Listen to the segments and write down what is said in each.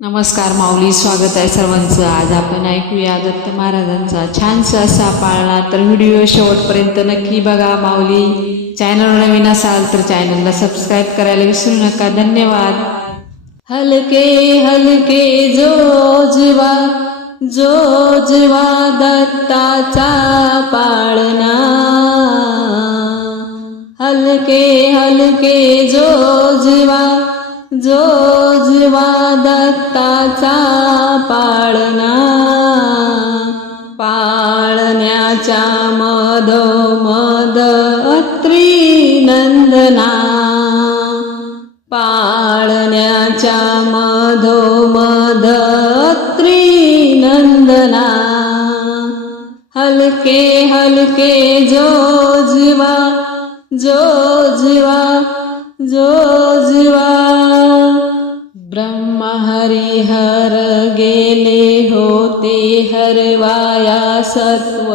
नमस्कार माऊली स्वागत आहे सर्वांचं. आज आपण ऐकूया दत्त महाराजांचा छानसा असा पाळणा. तर व्हिडिओ शेवटपर्यंत नक्की बघा माऊली. चॅनल नवीन असाल तर चॅनलला सबस्क्राईब करायला विसरू नका. धन्यवाद. हलके हलके जो जीवा जो जीवा दत्ताचा पाळणा. हलके हलके जो जीवा जो जीवा दत्ताचा पाळणा पाळण्याच्या मधोमध अत्री नंदना पाळण्याच्या मधोमध अत्री नंदना. हलके हलके जो जीवा जो जीवा जो जीवा हरवाया सत्व.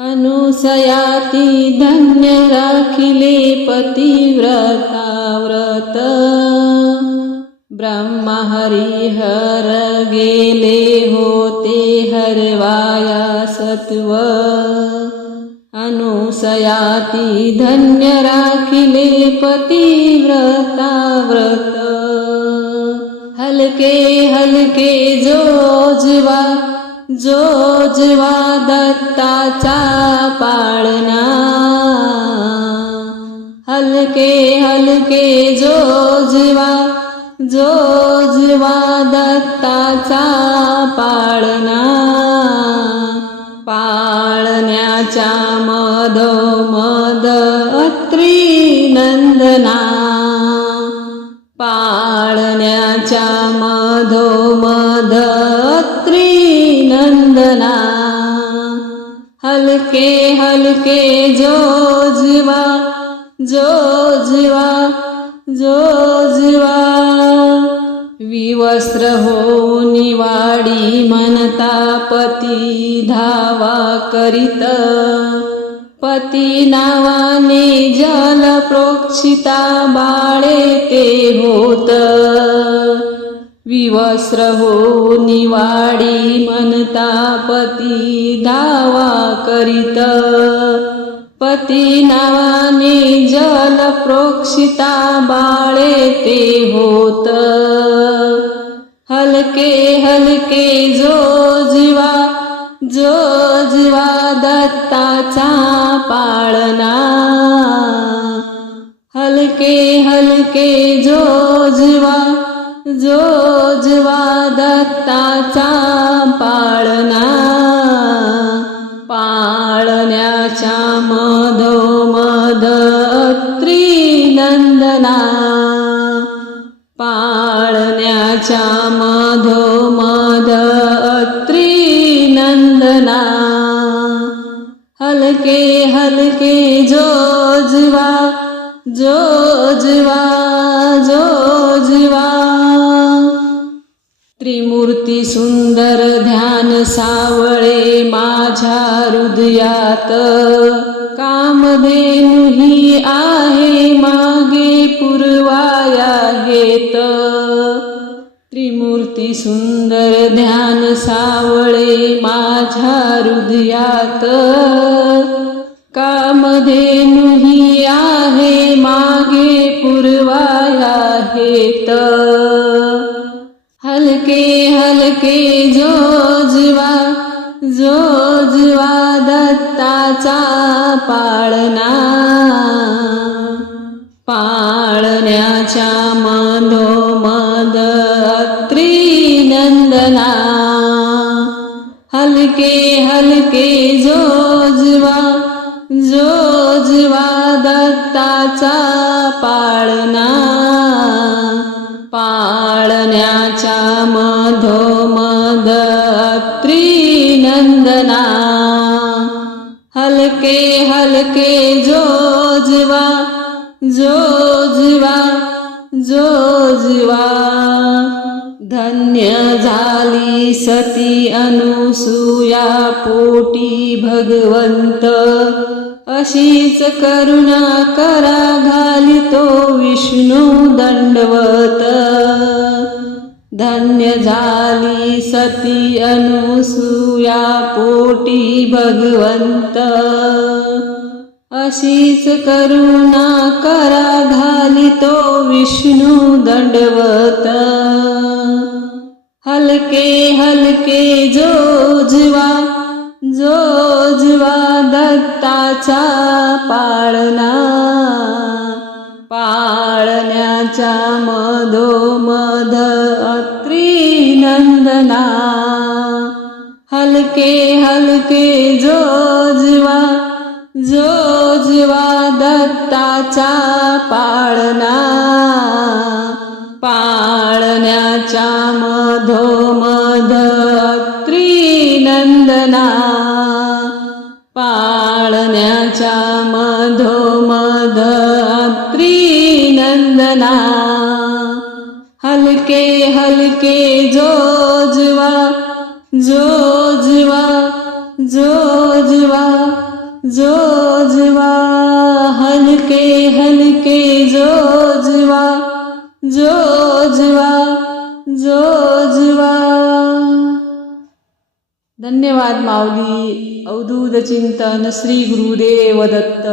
अनुसयाती धन्य राखिले पतिव्रता व्रत ब्रह्म हरिहर गेले होते हरवाया सत्व. अनुसयाती धन्य राखिले पतिव्रता व्रत हलके हलके जो जीवा जो जीवा दत्ताचा पाळणा. हलके हलके जो जीवा जो जीवा दत्ताचा पाळणा. पाळण्याच्या मधोमध अत्री नंदना पा पाळण्याच्या माधो अत्री नंदना। हलके हलके जो जीवा जो जीवा जो जीवा विवस्त्र हो निवाडी मनता पती धावा करीत। पती नावाने जल प्रोक्षिता बाळे ते होत. विवस्त्र हो निवाडी म्हणता पती धावा करीत. पती नावाने जल प्रोक्षिता बाळे ते होत. हलके हलके जो जीवा जो जीवा दत्ताचा पाळणा. हलके हलके जो जीवा जो जीवा दत्ताचा पाळना पाळण्याच्या मधोमध अत्री नंदना. पाळण्याच्या हलके हलके जो जीवा जो जीवा जो जीवा त्रिमूर्ती सुंदर ध्यान सावळे माझ्या हृदयात. कामधेनु ही आहे मागे पुरवा मूर्ती सुंदर ध्यान सावळे माझ्या हृदयात. कामधेनु ही आहे मागे पुरवाया हेत. हलके हलके जो जीवा जो जीवा दत्ताचा पाळणा. पाळण्याच्या जो जीवा दत्ताचा पाळणा. पाळण्याच्या मधोमध अत्री नंदना. हलके हलके जो जीवा जो जीवा जो जीवा धन्य झाली सती अनुसूया पोटी भगवंत. अशीच करुणा करा घालितो विष्णू दंडवत. धन्य झाली सती अनुसूया पोटी भगवंत. अशीच करुणा करा घाली तो विष्णू दंडवत. हलके हलके जो जिवा जो जिवा दत्ताचा पाळणा पाळण्याच्या मधोमध अत्री नंदना. हलके हलके जो जिवा जो जीवा दत्ताचा पाळणा वंदना. नंदना पाळण्याच्या मधोमध नंदना. हलके हलके जोजवा जो धन्यवाद माऊली. अवधूत चिंतन श्री गुरुदेव दत्त.